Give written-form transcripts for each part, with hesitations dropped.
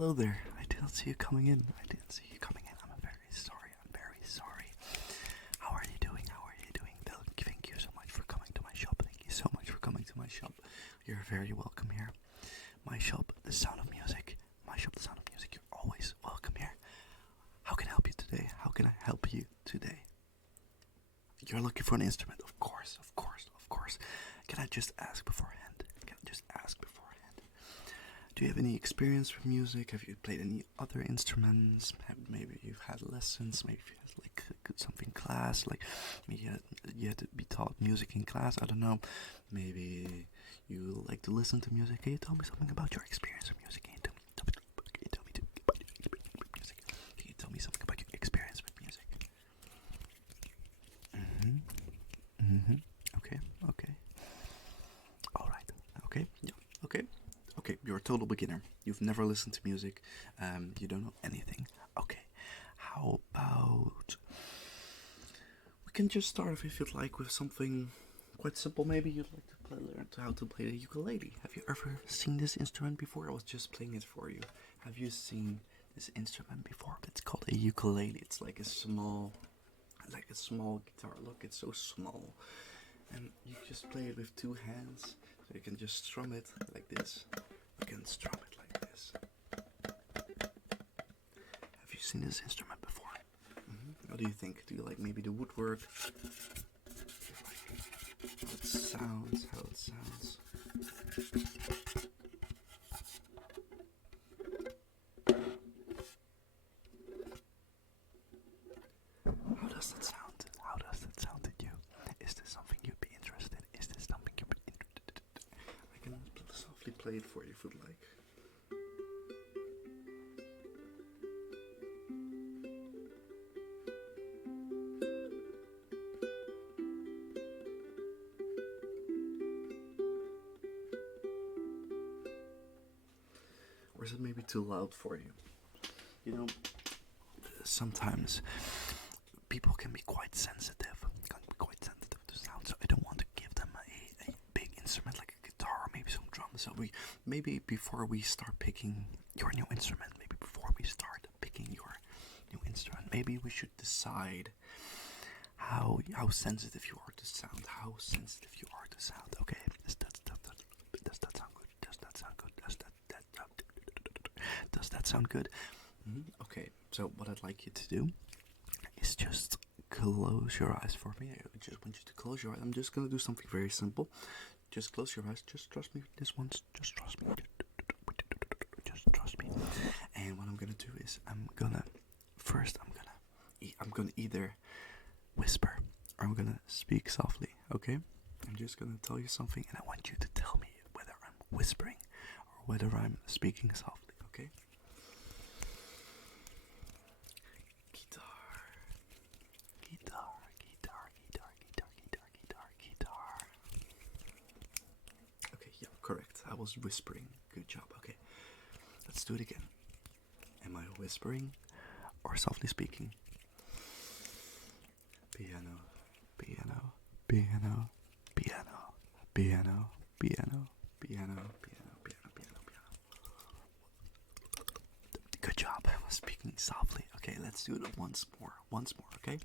Hello there. I didn't see you coming in. I'm very sorry. How are you doing? Thank you so much for coming to my shop. You're very welcome here. My shop, The Sound of Music. You're always welcome here. How can I help you today? You're looking for an instrument, of course. Can I just ask beforehand? Do you have any experience with music? Have you played any other instruments? Maybe you've had lessons. Maybe you had like something class. Like maybe you had to be taught music in class. I don't know. Maybe you like to listen to music. Can you tell me something about your experience with music? Can you tell me something about your experience with music? Okay. All right. Okay. Yeah. Okay. Okay, you're a total beginner. You've never listened to music. You don't know anything. Okay, how about we can just start if you'd like with something quite simple. Maybe you'd like to learn how to play the ukulele. Have you ever seen this instrument before? I was just playing it for you. Have you seen this instrument before? It's called a ukulele. It's like a small guitar. Look, it's so small, and you just play it with two hands. So you can just strum it like this. Have you seen this instrument before? What do you think? Do you like maybe the woodwork? How it sounds? How does that sound to you? Is this something you'd be interested in? I can softly play it for you if you'd like. Or is it maybe too loud for you? You know, sometimes people can be quite sensitive to sound, so I don't want to give them a big instrument like a guitar or maybe some drums. So maybe before we start picking your new instrument, maybe we should decide how sensitive you are to sound. Okay, does that sound good? Does that sound good? Okay, so what I'd like you to do is just close your eyes for me. I just want you to close your eyes. I'm just gonna do something very simple. Just close your eyes. Just trust me this once. Just trust me. And what I'm gonna do is I'm gonna either whisper or I'm gonna speak softly. Okay? I'm just gonna tell you something, and I want you to tell me whether I'm whispering or whether I'm speaking softly. Okay? Guitar. Okay, yeah, correct. I was whispering. Good job. Okay, let's do it again. Am I whispering or softly speaking? Piano. Good job. I was speaking softly. Okay, let's do it once more. Okay?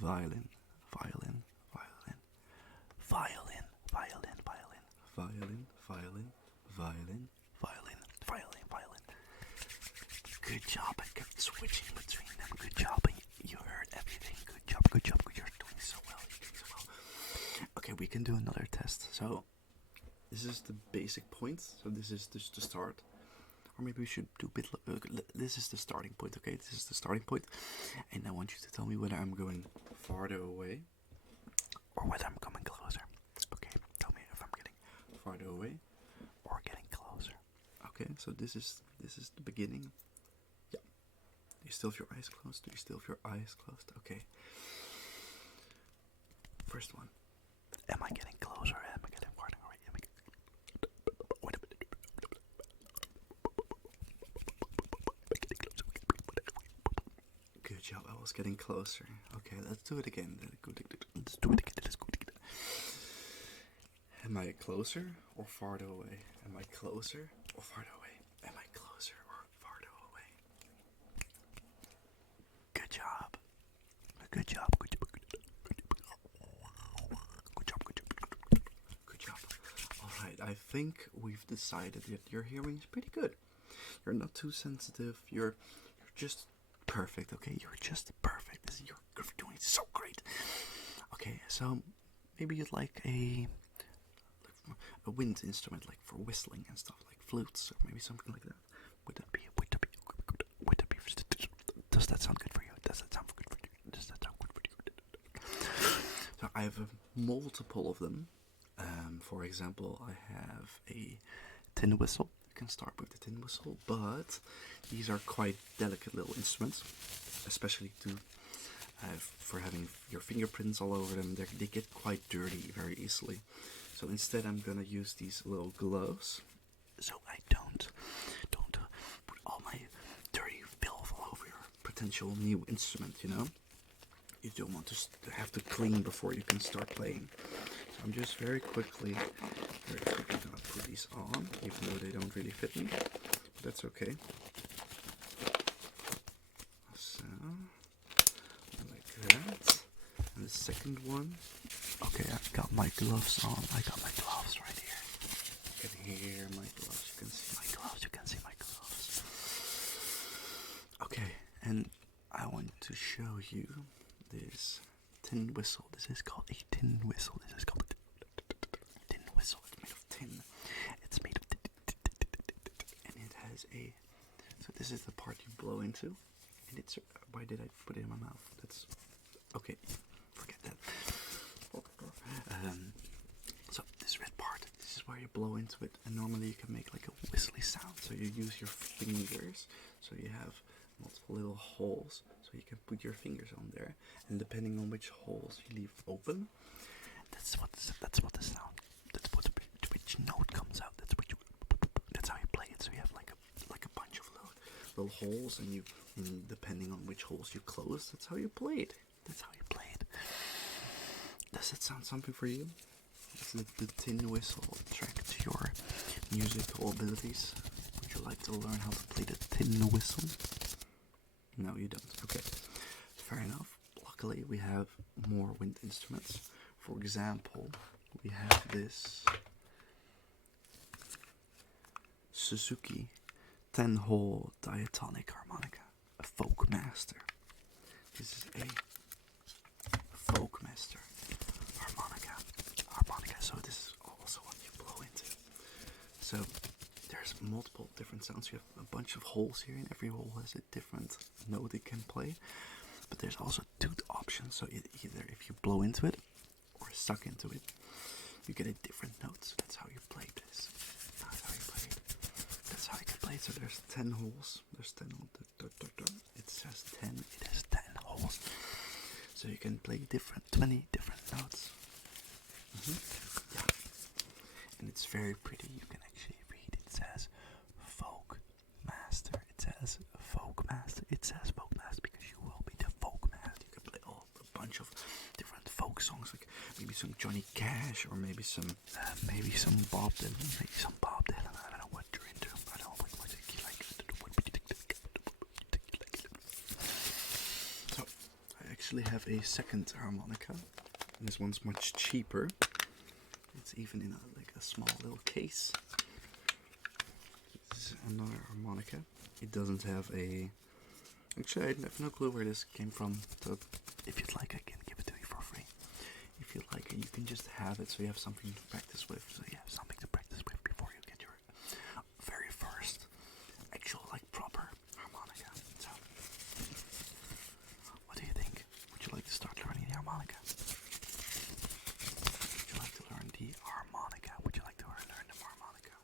Violin. Good job. I kept switching between them. Good job. You heard everything. Good job. You're doing so well. Okay, we can do another test. So, this is the basic point. So this is just the start. Or maybe we should do a bit. This is the starting point, okay? This is the starting point. And I want you to tell me whether I'm going farther away or whether I'm coming closer. Okay, tell me if I'm getting farther away or getting closer. Okay, so this is the beginning. Yeah. Do you still have your eyes closed? Okay. First one. Am I getting closer? Am I getting farther away? Good job. I was getting closer. Okay, let's do it again. Let's do it again. Am I closer or farther away? Am I closer or farther away? Am I closer or I think we've decided that your hearing is pretty good. You're not too sensitive. You're just perfect. Okay, you're just perfect. You're doing so great. Okay, so maybe you'd like a wind instrument, like for whistling and stuff, like flutes or maybe something like that. Would that be? Does that sound good for you? Does that sound good for you? Does that sound good for you? So I have multiple of them. For example, I have a tin whistle. You can start with the tin whistle, but these are quite delicate little instruments, especially for having your fingerprints all over them. They get quite dirty very easily. So instead, I'm gonna use these little gloves, so I don't put all my dirty filth all over your potential new instrument. You know, you don't want to have to clean before you can start playing. So I'm just very quickly gonna put these on, even though they don't really fit me. But that's okay. So like that. And the second one. Okay, I've got my gloves on. I got my gloves right here. You can hear my gloves. You can see my gloves. You can see my gloves. Okay, and I want to show you this tin whistle. This is called a tin whistle. This is called a tin whistle. It's made of tin. It's made of and it has a. So this is the part you blow into, and it's. Why did I put it in my mouth? That's okay. Forget that. So this red part, this is where you blow into it, and normally you can make like a whistly sound. So you use your fingers, so you have multiple little holes, so you can put your fingers on there, and depending on which holes you leave open, that's what the sound. That's which note comes out. That's how you play it. So you have like a bunch of little holes, and depending on which holes you close, that's how you play it. That's how you play it. Does it sound something for you? Is the tin whistle attract your musical abilities? Would you like to learn how to play the tin whistle? No, you don't. Okay, fair enough. Luckily, we have more wind instruments. For example, we have this Suzuki 10-hole diatonic harmonica, a folk master. This is a folk master harmonica. So this is also what you blow into. So there's multiple different sounds. You have a bunch of holes here, and every hole has a different note it can play. But there's also two options. So either if you blow into it or suck into it, you get a different note. So that's how you play this. That's how you play it. That's how you can play it. So there's 10 holes. There's 10 holes. It says 10. It has 10 holes. So you can play 20 different notes. Yeah. And it's very pretty. You can actually read. It says folk master. It says folk master. It says folk master because you will be the folk master. You can play a bunch of different folk songs, like maybe some Johnny Cash or maybe some Bob Dylan. Maybe some Bob Dylan. I don't know what you're into. I don't know what you like. So I actually have a second harmonica. This one's much cheaper. It's even in a small little case. This is another harmonica. It doesn't have a. Actually, I have no clue where this came from. So if you'd like, I can give it to you for free. If you'd like it, you can just have it so you have something to practice with. So you have something to practice with before you get your very first actual, like, proper harmonica. So, what do you think? Would you like to start learning the harmonica? Would you like to learn the harmonica? Would you like to learn the harmonica?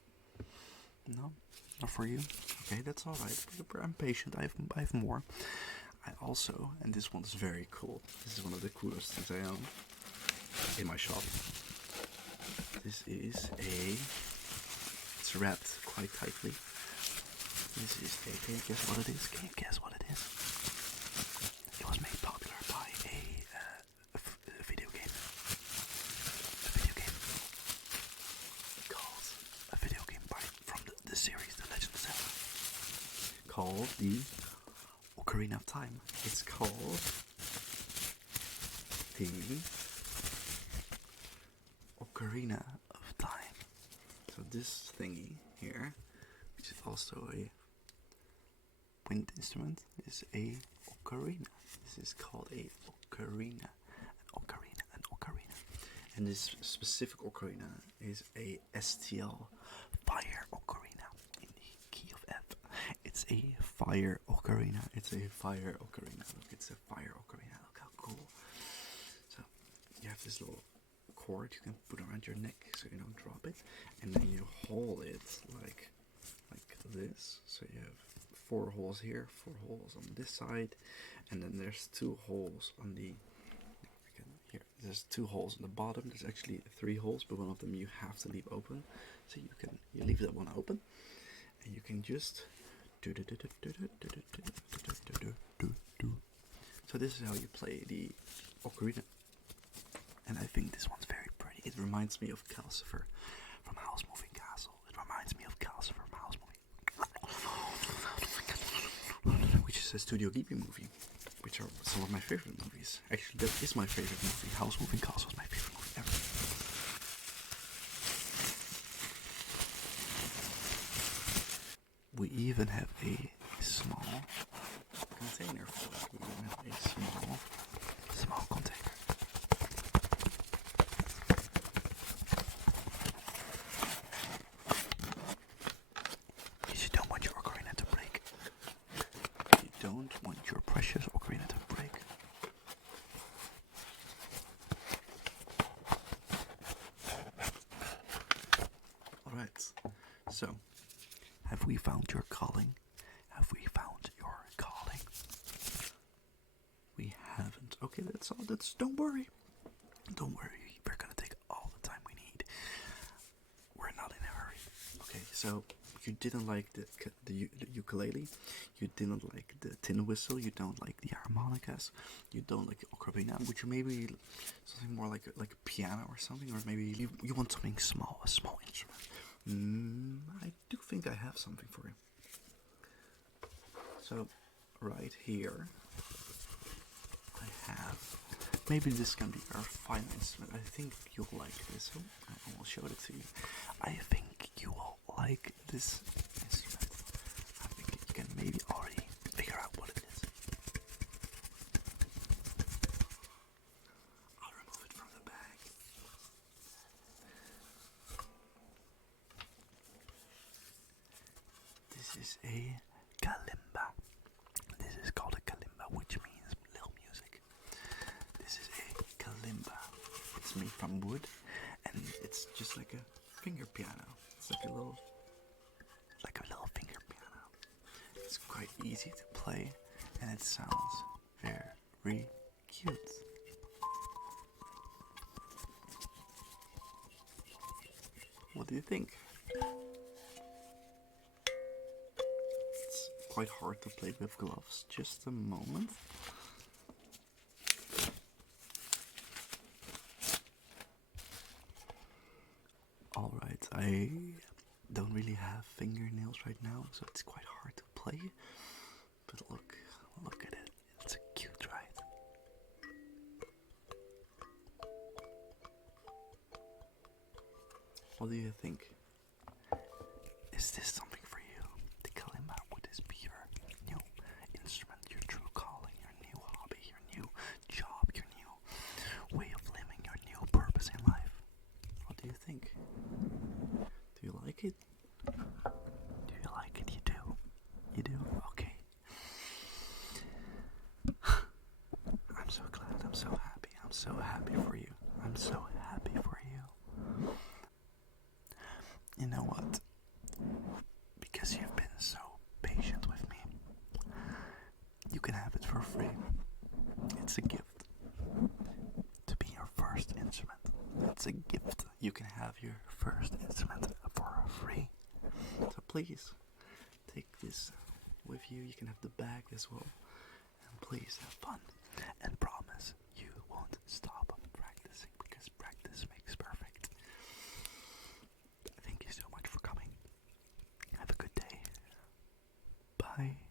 No? Not for you? Okay, that's alright. I'm patient. I have more. I also, and this one's very cool. This is one of the coolest things I own in my shop. This is it's wrapped quite tightly. This is can you guess what it is? Can you guess what it is? It was made popular by a video game. A video game called a video game from the series The Legend of Zelda, called the Ocarina of Time. It's called the Ocarina of Time. So So this thingy here, which is also a wind instrument, is a ocarina. This is called a ocarina, an ocarina. And this specific ocarina is a STL fire ocarina in the key of F. It's a fire ocarina. It's a fire ocarina. Look, it's a fire ocarina. Look how cool. So you have this little cord you can put around your neck so you don't drop it, and then you hold it like this. So you have 4 holes here, 4 holes on this side, and then there's 2 holes on the here. There's 2 holes on the bottom. There's actually 3 holes, but one of them you have to leave open. So you leave that one open, and you can just do. So this is how you play the ocarina. And I think this one's very pretty. It reminds me of Calcifer from House Moving Castle. It reminds me of Calcifer from House Moving, which is a Studio Ghibli movie, which are some of my favorite movies. Actually, that is my favorite movie. House Moving Castle is my favorite movie ever. We even have a small container for it. We even have a small container. Because you don't want your ocarina to break. You don't want your precious ocarina to break. Alright, so have we found your calling? Have we found your calling? We haven't. Okay, that's all. Don't worry. Don't worry. We're gonna take all the time we need. We're not in a hurry. Okay, so you didn't like the ukulele. You didn't like the tin whistle. You don't like the harmonicas. You don't like the ocarina. Would you maybe something more like a piano or something, or maybe you want something small, a small instrument? I do think I have something for you. So, right here, I have. Maybe this can be our final instrument. I think you'll like this. So I will show it to you. I think you will like this instrument. I think you can maybe already figure out what it is. I'll remove it from the bag. This is a kalimba. This is called a kalimba, which means little music. This is a kalimba. It's made from wood, and it's just like a finger piano. It's like a little finger piano. It's quite easy to play, and it sounds very cute. What do you think? It's quite hard to play with gloves. Just a moment. Alright, I don't really have fingernails right now, so it's quite hard to play. But look at it. It's cute, right? What do you think? Is this something for you? The kalimba, would this be your new instrument, your true calling, your new hobby, your new job, your new way of living, your new purpose in life? What do you think? Do you like it? Do you like it? You do? You do? Okay. I'm so glad. I'm so happy. I'm so happy for you. I'm so happy for you. You know what? Because you've been so patient with me, you can have it for free. It's a gift to be your first instrument. It's a gift. You can have your first instrument for free. So please, take this with you. You can have the bag as well. And please have fun. And promise you won't stop practicing, because practice makes perfect. Thank you so much for coming. Have a good day. Bye.